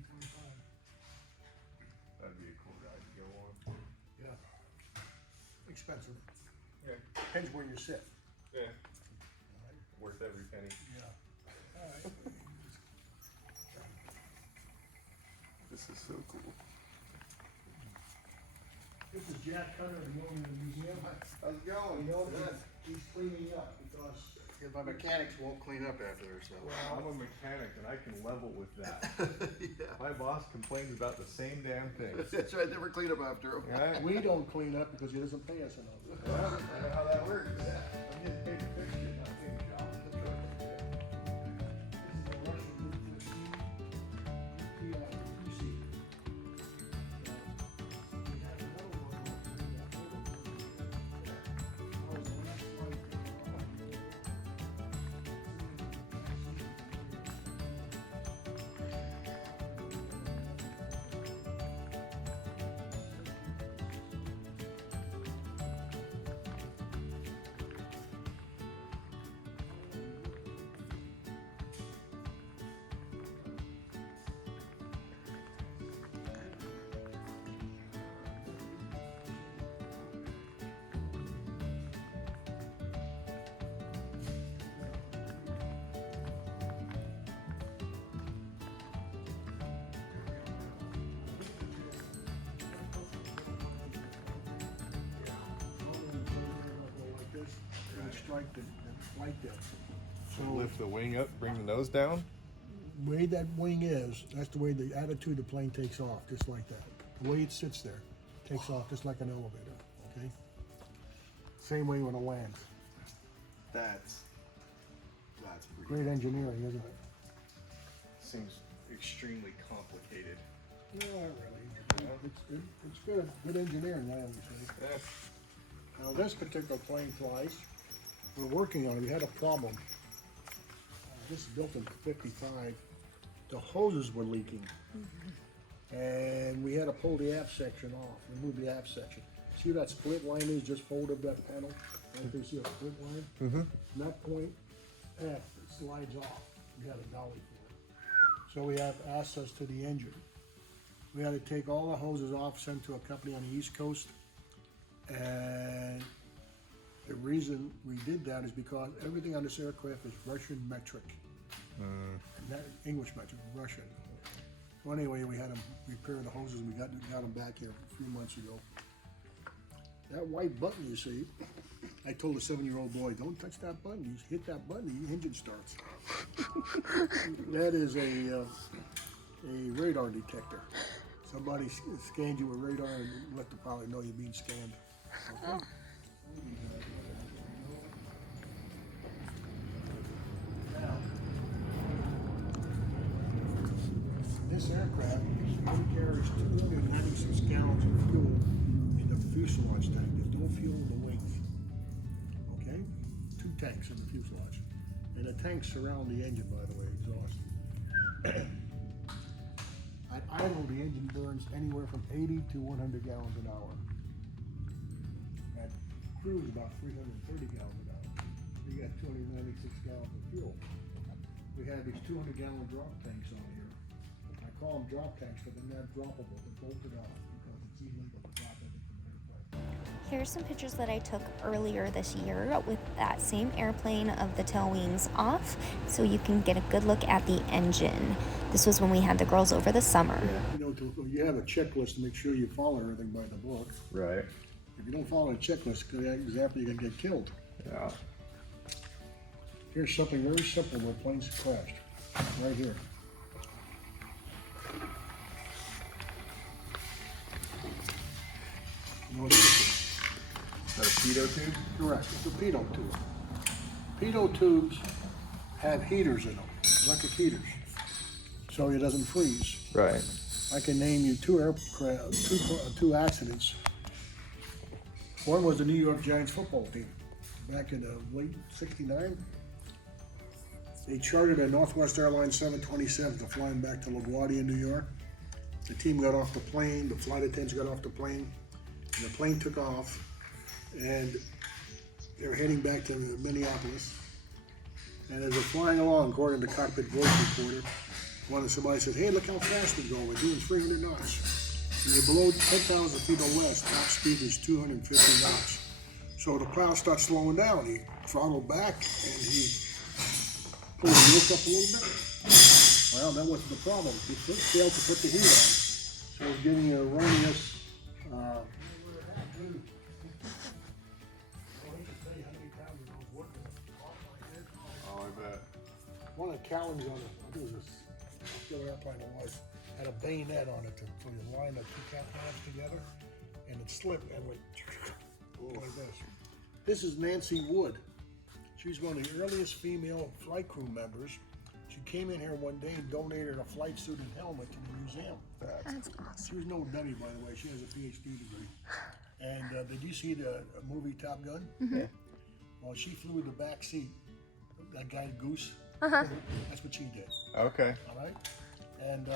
2025. That'd be a cool ride to go on. Yeah. Expensive. Yeah. Depends where you sit. Yeah. All right. Worth every penny. Yeah. All right. This is so cool. This is Jack Cutter, the owner of the museum. How's it going? You know, he's cleaning up because My mechanics won't clean up after themselves. I'm a mechanic and I can level with that. Yeah. My boss complains about the same damn thing. That's right, never clean up after them. Right? we don't clean up because he doesn't pay us enough. Well, I know how that works. I'm getting paid to fix it, not take a job. This is a Russian PC. We have another one. Oh, the last one. Strike the flight deck. So lift the wing up, bring the nose down. The way that wing is, that's the way the attitude the plane takes off, just like that. The way it sits there, takes off just like an elevator, okay? Same way when it lands. That's pretty. Great engineering, isn't it? Seems extremely complicated. Yeah, really. It's good engineering, I would say. Yeah. Now this particular plane flies. We're working on it. We had a problem. This is built in '55. The hoses were leaking, and we had to pull the aft section off. Remove the aft section. See where that split line is? Just folded that panel. Right there, see a split line? Mm-hmm. From that point, aft it slides off. We had a dolly for it. So we have access to the engine. We had to take all the hoses off, sent to a company on the East Coast, and the reason we did that is because everything on this aircraft is Russian metric. Not English metric, Russian. Well, anyway, we had them repair the hoses. We got them back here a few months ago. That white button you see, I told a 7-year-old boy, don't touch that button. You hit that button, the engine starts. That is a radar detector. Somebody scanned you with radar and let the pilot know you're being scanned. Okay? Now, this aircraft only carries 296 gallons of fuel in the fuselage tank. There's no fuel in the wings. Okay? 2 tanks in the fuselage. And the tanks surround the engine, by the way, exhaust. At idle, the engine burns anywhere from 80 to 100 gallons an hour. At cruise, about 330 gallons an hour. You got 296 gallons of fuel. We have these 200-gallon drop tanks on here. I call them drop tanks because they're not droppable. They're bolted off because it's illegal to drop anything from an airplane. Here's some pictures that I took earlier this year with that same airplane of the tail wings off, so you can get a good look at the engine. This was when we had the girls over the summer. You know, you have a checklist to make sure you follow everything by the book. Right. If you don't follow the checklist, exactly, you're gonna get killed. Yeah. Here's something very simple where planes crashed. Right here. You know what it is? Is that a pitot tube? Correct, it's a pitot tube. Pitot tubes have heaters in them, electric heaters, so it doesn't freeze. Right. I can name you 2 aircraft, two accidents. One was the New York Giants football team back in the late '69. They chartered a Northwest Airlines 727 to fly them back to LaGuardia, New York. The team got off the plane, the flight attendants got off the plane, and the plane took off, and they were heading back to Minneapolis. And as they're flying along, according to the cockpit voice recorder, somebody says, hey, look how fast we're going, we're doing 300 knots. When you're below 10,000 feet or less, top speed is 250 knots. So the plow starts slowing down. He throttled back and he pulled the yoke up a little bit. Well, that wasn't the problem. He failed to put the heat on. So it's getting an erroneous. Oh, I bet. One of the cowlings on it, I think it was the other airplane it was, had a bayonet on it so you line the two cap halves together and it slipped and went like this. This is Nancy Wood. She's one of the earliest female flight crew members. She came in here one day and donated a flight suit and helmet to the museum. That's awesome. She was no dummy, by the way. She has a PhD degree. And did you see the movie Top Gun? Mm-hmm. Well, she flew the back seat. That guy Goose. Uh-huh. That's what she did. Okay. All right. And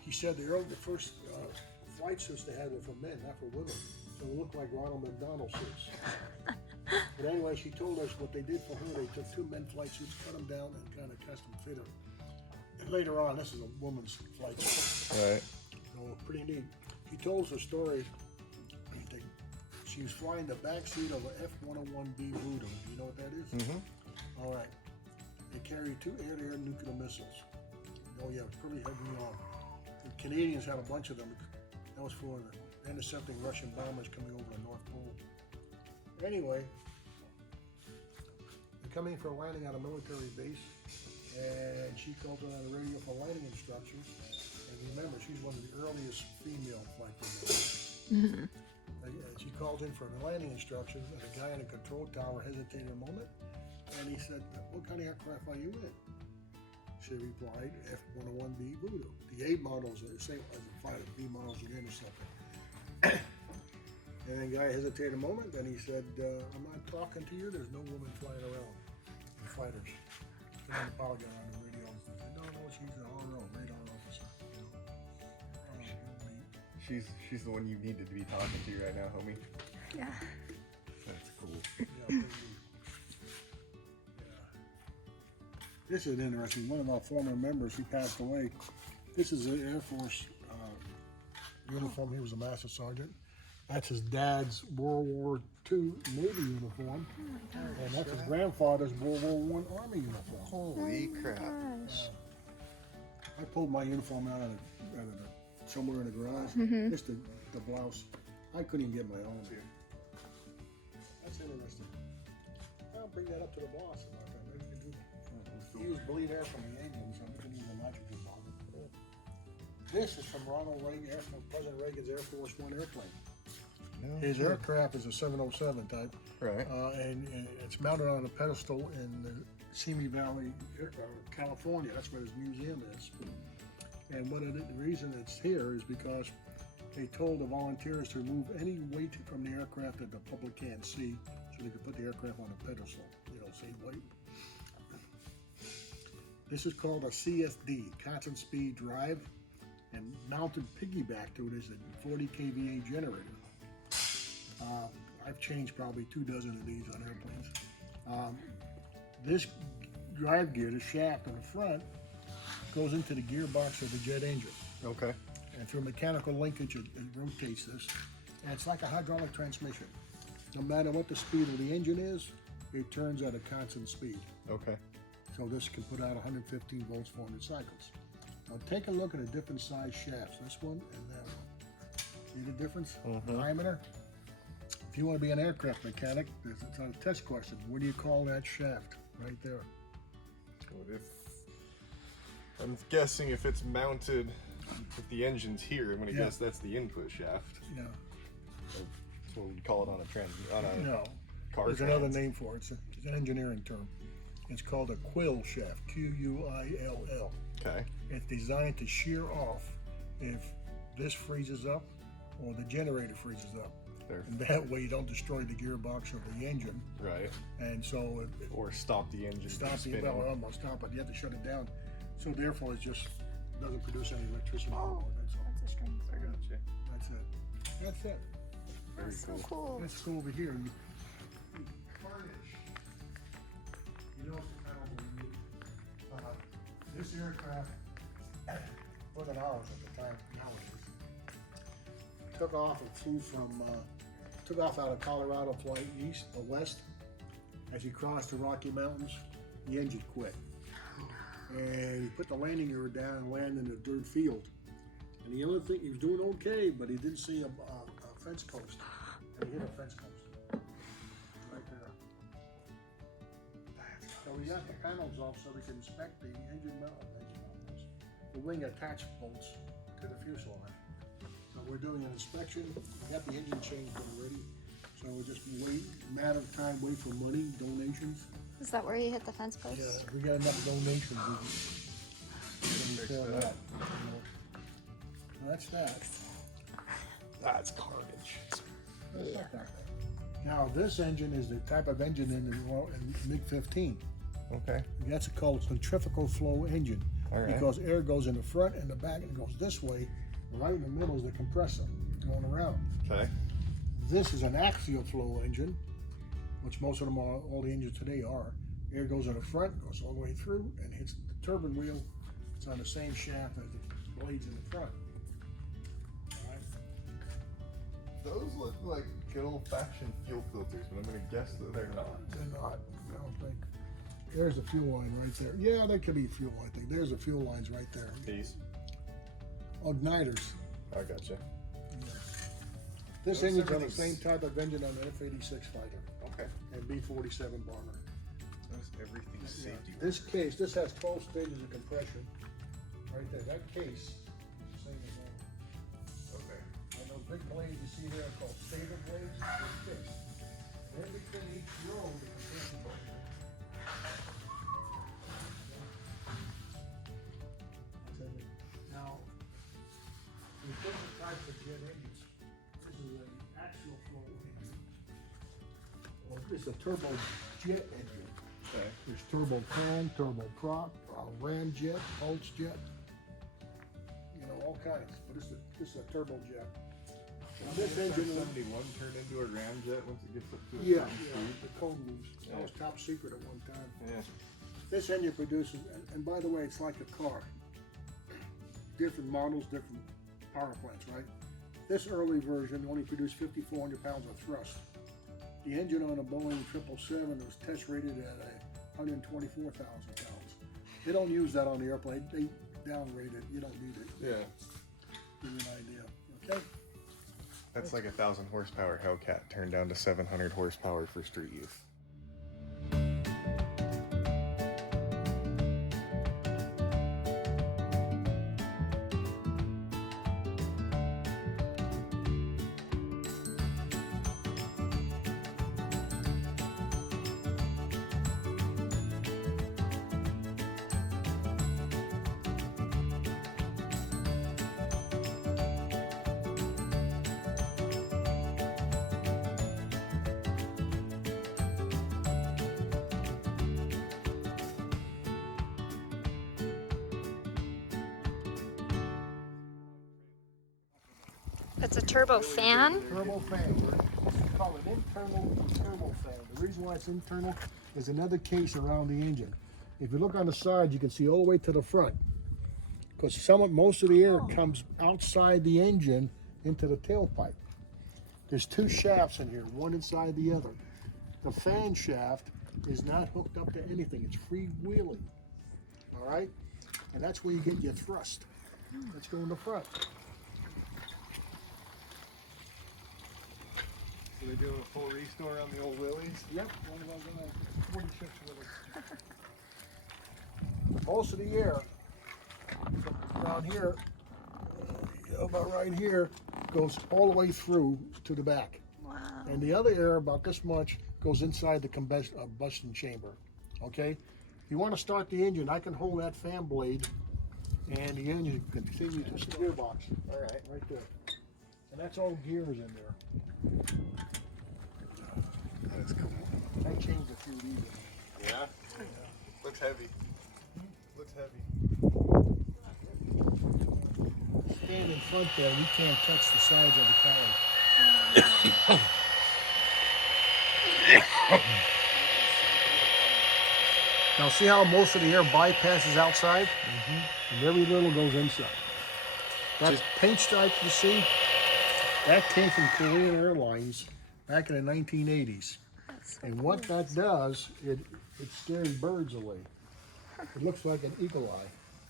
he said the first flight suits they had were for men, not for women. So they looked like Ronald McDonald suits. But anyway, she told us what they did for her. They took 2 men flight suits, cut them down, and kind of custom fit them. And later on, this is a woman's flight suit. Right. So pretty neat. She told us a story. She was flying the back seat of an F-101B Voodoo. Do you know what that is? Mm-hmm. All right. They carry 2 air-to-air nuclear missiles. Oh yeah, pretty heavy on. The Canadians had a bunch of them. That was for intercepting Russian bombers coming over the North Pole. Anyway, they're coming for a landing on a military base, and she called on the radio for landing instructions. And remember, she's one of the earliest female flight crew members. She called in for the landing instructions, and the guy in the control tower hesitated a moment, and he said, "What kind of aircraft are you in?" She replied, F-101B Voodoo. The A models are the same as the fighter. B models are intercepting. And the guy hesitated a moment, then he said, I'm not talking to you, there's no woman flying around. The fighters. And then the pilot got on the radio and said, no, she's an RO, radar officer. She's the one you need to be talking to right now, homie. Yeah. That's cool. Yeah. This is interesting. One of our former members, he passed away. This is an Air Force uniform. He was a master sergeant. That's his dad's World War II Navy uniform. Oh And that's his grandfather's World War I Army uniform. Holy crap. I pulled my uniform out of somewhere in the garage. Just the blouse. I couldn't even get my own here. That's interesting. I'll bring that up to the boss. Maybe we can do that. He used bleed air from the engine, so we can use a nitrogen bomb. This is from Ronald Reagan, President Reagan's Air Force One airplane. His aircraft is a 707 type. Right. And it's mounted on a pedestal in the Simi Valley, California. That's where his museum is. And the reason it's here is because they told the volunteers to remove any weight from the aircraft that the public can't see, so they could put the aircraft on a pedestal. Save weight. This is called a CSD, constant speed drive, and mounted piggyback to it is a 40 kVA generator. I've changed probably 2 dozen of these on airplanes. This drive gear, the shaft on the front, goes into the gearbox of the jet engine. Okay. And through mechanical linkage, it rotates this. And it's like a hydraulic transmission. No matter what the speed of the engine is, it turns at a constant speed. Okay. So this can put out 115 volts, 400 cycles. Now take a look at the different size shafts, this one and that one. See the difference? Diameter? If you want to be an aircraft mechanic, it's on a test question. What do you call that shaft? Right there. I'm guessing if it's mounted, if the engine's here, I'm gonna guess that's the input shaft. Yeah. That's what we call it on a No. car. There's another name for it. It's an engineering term. It's called a quill shaft. Q-U-I-L-L. Okay. It's designed to shear off if this freezes up or the generator freezes up. And that way you don't destroy the gearbox or the engine. Right. And so or stop the engine. Almost stop it. You have to shut it down. So therefore it just doesn't produce any electricity anymore. That's all. That's a string. I got you. That's it. That's it. Very That's cool. so cool. Let's go over here. Varnish. You know what the panel will use? This aircraft wasn't ours at the time, now it is. Took off and flew took off out of Colorado, flight east or west. As he crossed the Rocky Mountains, the engine quit. And he put the landing gear down and landed in a dirt field. And the only thing, he was doing okay, but he didn't see a fence post. And he hit a fence post. Right there. So we got the panels off so we can inspect the engine mount, the wing attach bolts to the fuselage. So we're doing an inspection. We got the engine changed already. So we'll just wait, matter of time, wait for money, donations. Is that where you hit the fence post? Yeah, if we get enough donations, we can Fix fill that. that. That's that. That's carnage. That's not that bad. Now, this engine is the type of engine in the MiG-15. Okay. That's called a centrifugal flow engine. All right. Because air goes in the front and the back and it goes this way. Right in the middle is the compressor going around. Okay. This is an axial flow engine, which most of them are, all the engines today are. Air goes in the front, goes all the way through, and hits the turbine wheel. It's on the same shaft as the blades in the front. All right. Those look like good old-fashioned fuel filters, but I'm gonna guess that they're not. They're not, I don't think. There's the fuel line right there. Yeah, that could be fuel, I think. There's the fuel lines right there. These. Igniters. I gotcha. This Those engine's on the everything's- same type of engine on the F-86 fighter Okay. and B-47 bomber. Everything's safety. This case, this has 12 stages of compression. Right there, that case is the same as that. Okay. And those big blades you see there are called stable blades, they're fixed. And in between each row, the compression button. Now, there's different types of jet engines. This is an axial flow engine. Well, this is a turbo jet engine. Okay. There's turbo fan, turbo prop, ramjet, pulse jet, you know, all kinds. But this is a turbo jet. Now this engine, 71 turned into a ramjet once it gets up to a yeah, certain speed. the code moves. That was top secret at one time. Yeah. This engine produces, and by the way, it's like a car. Different models, different power plants, right? This early version only produced 5,400 pounds of thrust. The engine on a Boeing 777 was test rated at 124,000 pounds. They don't use that on the airplane. They downrate it. You don't need it. Yeah. Give you an idea. Okay? That's like 1,000 horsepower Hellcat turned down to 700 horsepower for street use. It's a turbo fan. Turbo fan. It's called an internal turbo fan. The reason why it's internal is another case around the engine. If you look on the side, you can see all the way to the front. Because most of the air comes outside the engine into the tailpipe. There's two shafts in here, one inside the other. The fan shaft is not hooked up to anything. It's freewheeling. All right? And that's where you get your thrust. Let's go in the front. So they're doing a full restore on the old Willys? Yep, one of those 46 with it. Most of the air down here, about right here, goes all the way through to the back. Wow. And the other air, about this much, goes inside the combustion chamber. Okay? If you want to start the engine, I can hold that fan blade and the engine continues to the gearbox. All right. Right there. And that's all gears in there. That's cool. I changed a few of these. Yeah? Looks heavy. Looks heavy. Stand in front there, we can't touch the sides of the car. Now see how most of the air bypasses outside? And very little goes inside. That paint stripe you see, that came from Korean Airlines back in the 1980s. And what that does, it scares birds away. It looks like an eagle eye.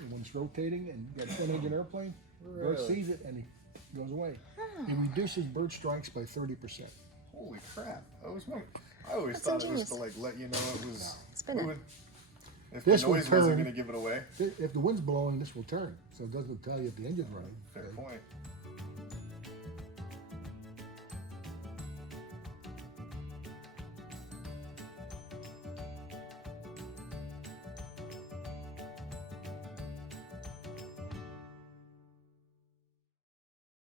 And when it's rotating and you got a twin engine airplane, bird sees it and it goes away. It reduces bird strikes by 30%. Holy crap! I always That's thought it was ingenious. to like let you know it was Spinning. moving. If This the will noise wasn't turn. going to give it away. If the wind's blowing, this will turn. So it doesn't tell you if the engine's running. Fair point.